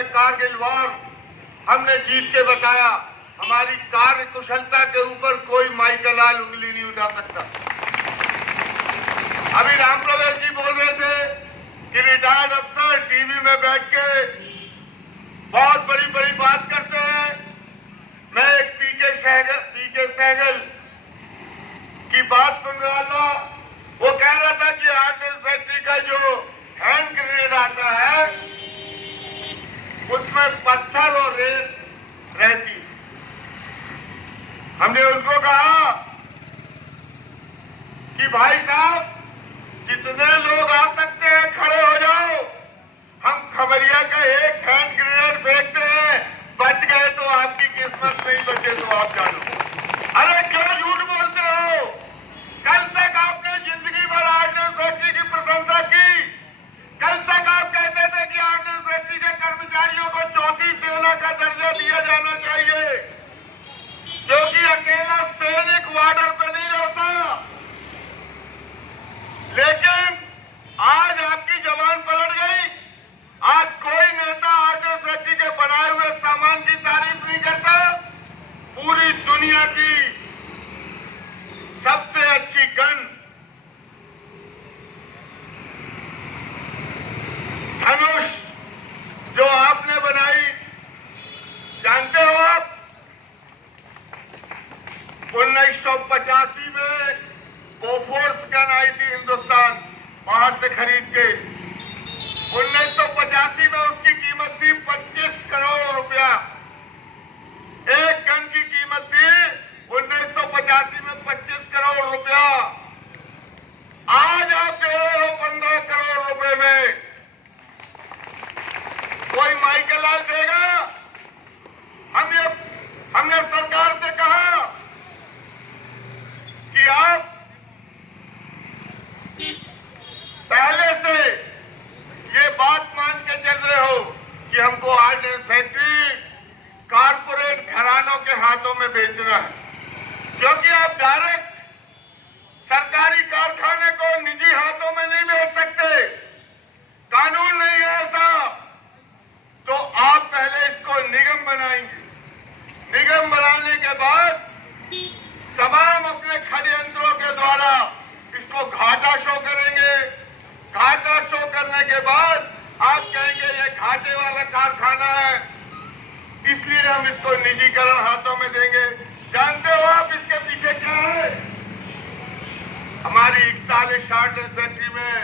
में कारगिल वॉर हमने जीत के बताया। हमारी कार्य कुशलता के ऊपर कोई माई का लाल उंगली नहीं उठा सकता। अभी राम प्रवेश जी बोल रहे थे कि रिटायर्ड अफसर टीवी में बैठ के बहुत बड़ी बड़ी बात करते हैं। मैं एक पीके सहगल की बात सुन रहा था। वो कह रहा था कि आर्डिनेंस फैक्ट्री का जो हैंड ग्रेनेड आता है उसमें पत्थर और रेत रहती। हमने उनको कहा कि भाई साहब जितने लोग आ सकते हैं खड़े हो जाओ। हम खबरिया का एक हैंड ग्रेनेड फेंकते हैं, बच गए तो आपकी किस्मत, नहीं बचे तो आप जानो। अरे क्यों झूठ बोलते हो? कल तक आपने जिंदगी भर आर्डिनेंस फैक्ट्री की प्रशंसा की। कल तक आप कहते थे कि आर्डिनेंस फैक्ट्री के कर्मचारियों को चौथी सेना का दर्जा दिया जाना चाहिए, क्योंकि अकेला सैनिक वार्डर पे नहीं रहता। लेकिन आज आपकी जबान पलट गई। आज कोई नेता आर्डिनेंस फैक्ट्री के बनाए हुए सामान की तारीफ नहीं करता। पूरी दुनिया की सबसे अच्छी गन धनुष जो आपने बनाई, जानते हो आप 1985 में बोफोर्स गन आई थी हिंदुस्तान बाहर से खरीद के। 1985 में उसकी कीमत थी 25 करोड़ रुपया। एक गन की कीमत थी 1985 में 25 करोड़ रुपया। आज आप दे रहे हो 15 करोड़ रुपए में। कोई माइकल लाल देगा? हमने सरकार से कहा कि आप पहले से ये बात मान के चल रहे हो कि हमको आर्डिनेंस फैक्ट्री कारपोरेट घरानों के हाथों में बेचना है, क्योंकि आप डायरेक्ट सरकारी कारखाने को निजी हाथों में नहीं बेच सकते। कानून नहीं है ऐसा। तो आप पहले इसको निगम बनाएंगे। निगम बनाने के बाद तमाम अपने षड्यंत्रों के द्वारा इसको घाटा शो करेंगे। घाटा शो करने के बाद आप कहेंगे ये घाटे वाला कारखाना है, इसलिए हम इसको निजीकरण हाथों में देंगे। जानते हो आप इसके पीछे क्या है? हमारी 41 आर्डिनेंस फैक्ट्री में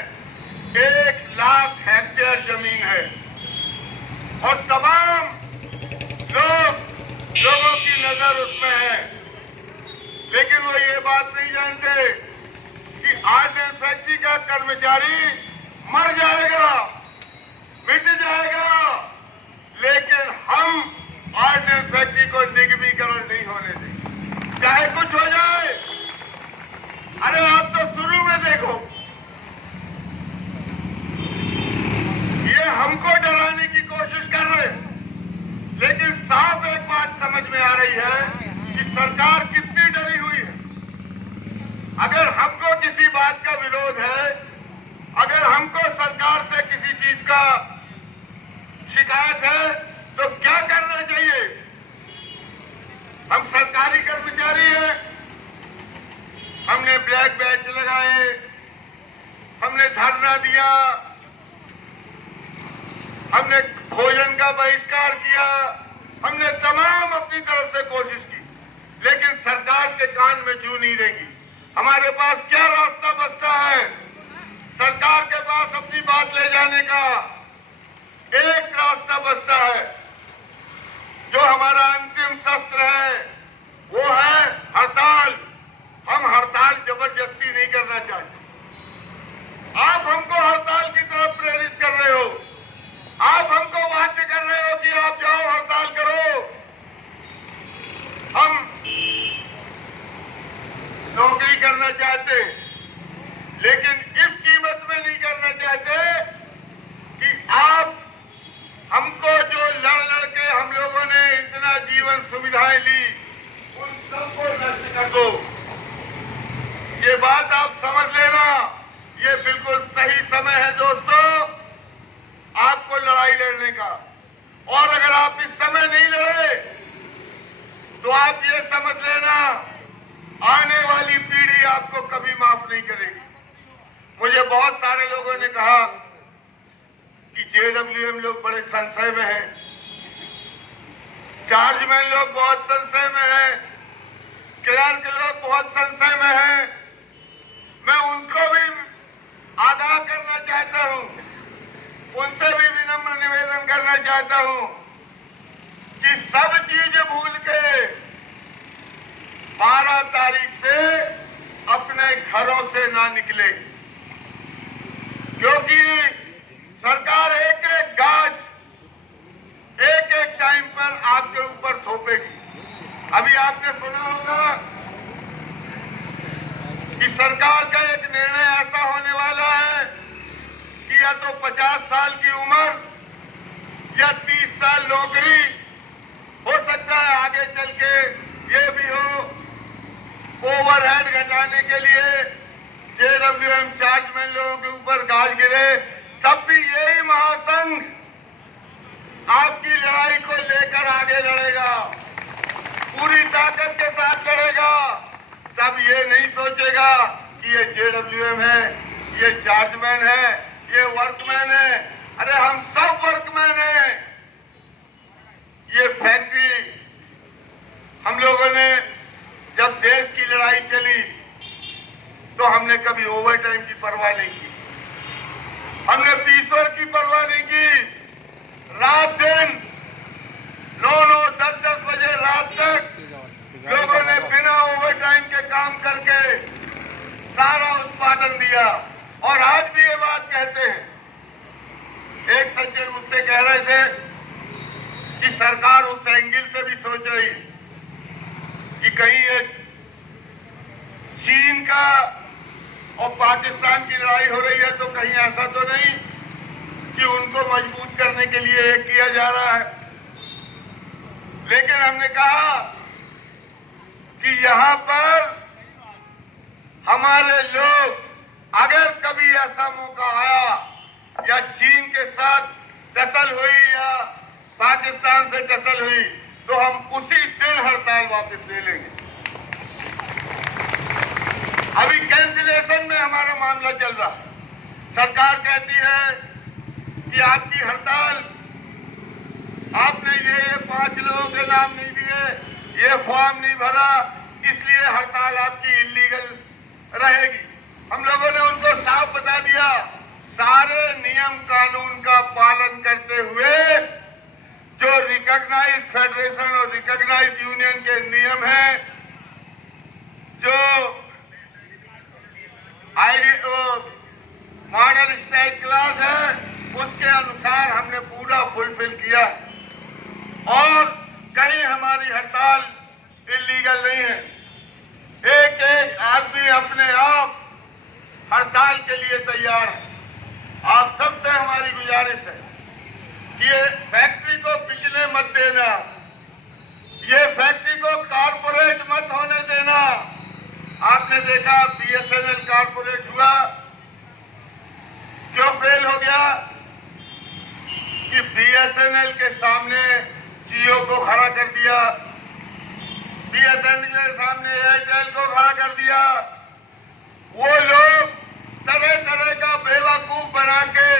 1 लाख हेक्टेयर जमीन है और तमाम लोगों की नजर उसमें है। लेकिन वो ये बात नहीं जानते कि आर्डिनेंस फैक्ट्री का कर्मचारी मर जाएगा, मिट जाएगा, लेकिन हम आर्डिनेंस फैक्ट्री को निगमीकरण नहीं होने देंगे, चाहे कुछ हो जाए। अरे आप तो शुरू में देखो, ये हमको डराने की कोशिश कर रहे हैं, लेकिन साफ एक बात समझ में आ रही है कि सरकार कितनी डरी हुई है। अगर हमको किसी बात का विरोध है, अगर हमको सरकार से किसी चीज का शिकायत है, तो क्या करना चाहिए? हम सरकारी कर्मचारी हैं, हमने ब्लैक बैच लगाए, हमने धरना दिया, हमने भोजन का बहिष्कार किया, हमने तमाम अपनी तरफ से कोशिश की, लेकिन सरकार के कान में जू नहीं देंगी। हमारे पास क्या रास्ता बचता है? सरकार के पास अपनी बात ले जाने का एक रास्ता बचता है। जो हमारा अंतिम शस्त्र है वो है हड़ताल। हम हड़ताल जबरदस्ती नहीं करना चाहते। आप हमको हड़ताल की तरफ प्रेरित कर रहे हो, आप हमको बाध्य कर रहे हो कि आप जाओ हड़ताल करो। हम नौकरी करना चाहते, लेकिन इस कीमत में नहीं करना चाहते कि आप हमको जो लड़ के हम लोगों ने इतना जीवन सुविधाएं ली, उन सबको नष्ट कर दो। ये बात आप समझ लेना, ये बिल्कुल सही समय है दोस्तों आपको लड़ाई लड़ने का। और अगर आप इस समय नहीं लड़े तो आप ये समझ लेना आने वाली पीढ़ी आपको कभी माफ नहीं करेगी। मुझे बहुत सारे लोगों ने कहा कि जेडब्ल्यूएम लोग बड़े संशय में हैं, चार्जमैन लोग बहुत संशय में हैं, क्लर्क लोग बहुत संशय में हैं। मैं उनको भी आगाह करना चाहता हूं, उनसे भी विनम्र निवेदन करना चाहता हूं कि सब चीज भूल के 12 तारीख से अपने घरों से ना निकले, क्योंकि सरकार एक एक गाज एक एक टाइम पर आपके ऊपर थोपेगी। अभी आपने सुना होगा कि सरकार का एक निर्णय ऐसा होने वाला है कि या तो 50 साल की उम्र या 30 साल नौकरी, हो सकता है आगे चल के ये भी हो ओवरहेड घटाने के लिए जेडब्ल्यूएम चार्जमैन लोगों के ऊपर गाज गिरे, तब भी यही महासंघ आपकी लड़ाई को लेकर आगे लड़ेगा, पूरी ताकत के साथ लड़ेगा। तब ये नहीं सोचेगा कि ये जेडब्ल्यूएम है, ये चार्जमैन है, ये वर्कमैन है। अरे हम सब वर्कमैन हैं। ये फैक्ट्री हम लोगों ने जब देश की लड़ाई चली तो हमने कभी ओवर टाइम की परवाह नहीं की, हमने पीसवर की परवाह नहीं की। रात दिन 9-9, 10-10 बजे रात तक लोगों ने बिना ओवर टाइम के काम करके सारा उत्पादन दिया। और आज भी ये बात कहते हैं। एक सज्जन मुझसे कह रहे थे कि सरकार उस एंगल से भी सोच रही है कि कहीं ये चीन का और पाकिस्तान की लड़ाई हो रही है तो कहीं ऐसा तो नहीं कि उनको मजबूत करने के लिए एक किया जा रहा है। लेकिन हमने कहा कि यहां पर हमारे लोग, अगर कभी ऐसा मौका आया या चीन के साथ टसल हुई या पाकिस्तान से टसल हुई तो हम उसी दिन हड़ताल वापस ले लेंगे। अभी कैंसिलेशन में हमारा मामला चल रहा। सरकार कहती है कि आपकी हड़ताल, आपने ये 5 लोगों के नाम नहीं दिए, ये फॉर्म नहीं भरा, इसलिए हड़ताल आपकी इलीगल रहेगी। हम लोगों ने उनको साफ बता दिया, सारे नियम कानून का पालन करते हुए जो रिकॉग्नाइज फेडरेशन और रिकॉग्नाइज यूनियन के नियम हैं, जो मॉडल स्ट्राइक क्लास है, उसके अनुसार हमने पूरा फुलफिल किया और कहीं हमारी हड़ताल इलीगल नहीं है। एक एक आदमी अपने आप हड़ताल के लिए तैयार है। आप सबसे हमारी गुजारिश है कि ये फैक्ट्री को बिकने मत देना, ये फैक्ट्री को कारपोरेट मत होने देना। आपने देखा बीएसएनएल कारपोरेट हुआ, क्यों फेल हो गया? कि बीएसएनएल के सामने जियो को खड़ा कर दिया, बीएसएनएल के सामने एयरटेल को खड़ा कर दिया। वो लोग तरह तरह का बेवकूफ बना के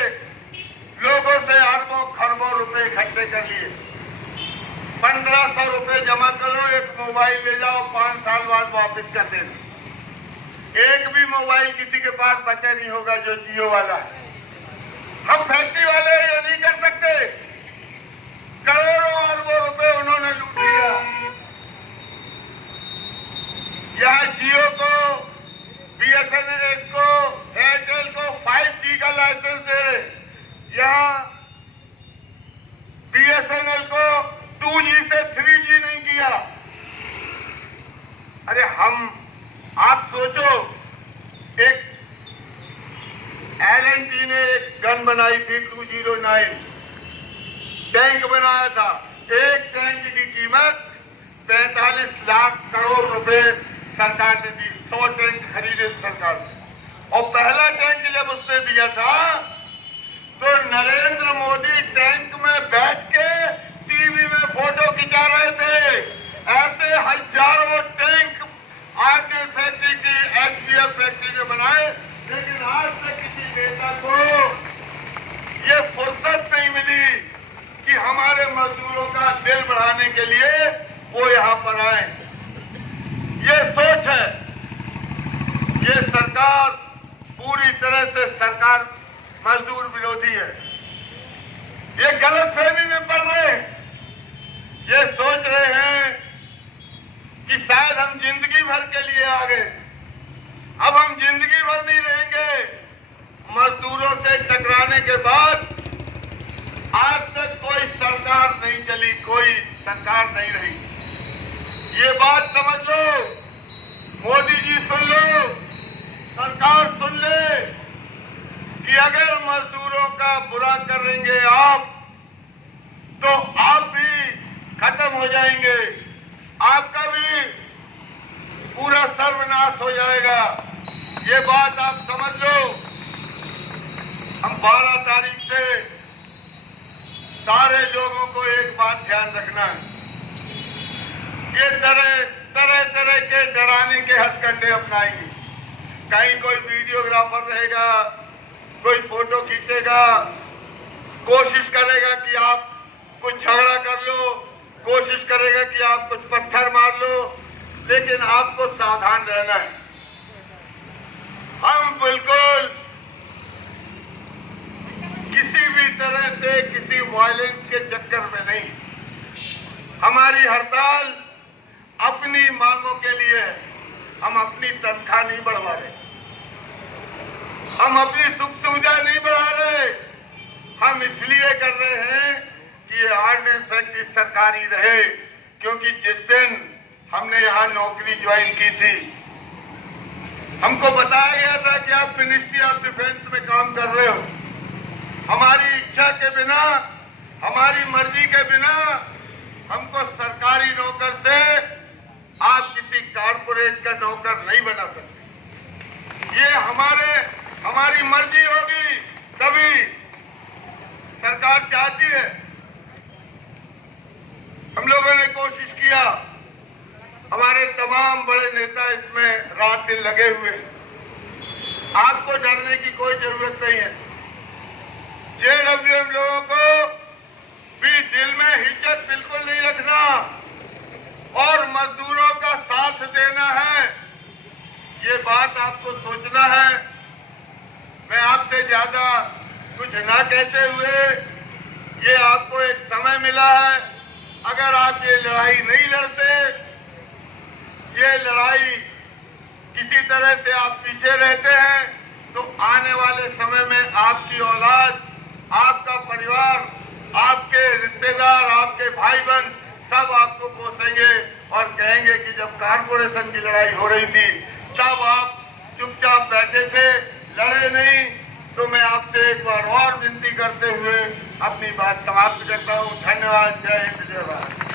लोगों से अरबों खरबों रुपए इकट्ठे कर लिए। 1500 रुपए जमा करो, एक मोबाइल ले जाओ, 5 साल बाद वापस कर देना। एक भी मोबाइल किसी के पास बचा नहीं होगा जो जियो वाला है। हम फैक्ट्री वाले ये नहीं कर सकते। करोड़ों अरबों रुपए उन्होंने लूट लिया। यहां जियो को, बीएसएनएल को, एयरटेल को 5G का लाइसेंस दे रहे, यहां बीएसएनएल को 2G से 3G नहीं किया। अरे आप सोचो, एक L&T ने एक गन बनाई थी 209, टैंक बनाया था। एक टैंक की कीमत 45 लाख करोड़ रुपए सरकार ने दी। 100 टैंक खरीदे सरकार ने। और पहला टैंक जब उसने दिया था तो नरेंद्र मोदी टैंक में बैठ के के लिए वो यहाँ पर आए। ये सोच है, ये सरकार पूरी तरह से सरकार मजदूर विरोधी है। ये गलतफहमी में पड़ रहे हैं। ये सोच रहे हैं कि शायद हम जिंदगी भर के लिए आ गए। अब हम जिंदगी भर नहीं रहेंगे। मजदूरों से टकराने के बाद आज तक कोई सरकार नहीं चली, कोई सरकार नहीं रही। ये बात समझ लो, मोदी जी सुन लो, सरकार सुन ले कि अगर मजदूरों का बुरा करेंगे आप, तो आप भी खत्म हो जाएंगे, आपका भी पूरा सर्वनाश हो जाएगा। ये बात आप समझ लो। हम 12 तारीख से सारे लोगों को एक बात ध्यान रखना है, ये तरह तरह के डराने के हथकंडे अपनाएंगे। कहीं कोई वीडियोग्राफर रहेगा, कोई फोटो खींचेगा, कोशिश करेगा कि आप कुछ झगड़ा कर लो, कोशिश करेगा कि आप कुछ पत्थर मार लो, लेकिन आपको सावधान रहना है। हम बिल्कुल किसी भी तरह से किसी वायलेंस के चक्कर में नहीं। हमारी हड़ताल अपनी मांगों के लिए है। हम अपनी तनख्वाह नहीं बढ़वा रहे, हम अपनी सुख सुविधा नहीं बढ़ा रहे। हम इसलिए कर रहे हैं कि ये ऑर्डिनेंस फैक्ट्री सरकारी रहे, क्योंकि जिस दिन हमने यहाँ नौकरी ज्वाइन की थी, हमको बताया गया था कि आप मिनिस्ट्री ऑफ डिफेंस में काम कर रहे हो। हमारी इच्छा के बिना, हमारी मर्जी के बिना हमको सरकारी नौकर से आप किसी कारपोरेट का नौकर नहीं बना सकते। ये हमारी मर्जी होगी तभी सरकार चाहती है। हम लोगों ने कोशिश किया, हमारे तमाम बड़े नेता इसमें रात दिन लगे हुए। आपको डरने की कोई जरूरत नहीं है। जेडब्ल्यूएम लोगों को भी दिल में हिचक बिल्कुल नहीं रखना और मजदूरों का साथ देना है, ये बात आपको सोचना है। मैं आपसे ज्यादा कुछ ना कहते हुए, ये आपको एक समय मिला है। अगर आप ये लड़ाई नहीं लड़ते, ये लड़ाई किसी तरह से आप पीछे रहते हैं, तो आने वाले समय में आपकी औलाद, आपका परिवार, आपके रिश्तेदार, आपके भाई बहन सब आपको कोसेंगे और कहेंगे कि जब कारपोरेशन की लड़ाई हो रही थी तब आप चुपचाप बैठे थे, लड़े नहीं। तो मैं आपसे एक बार और विनती करते हुए अपनी बात समाप्त करता हूँ। धन्यवाद। जय हिंद, जय भारत।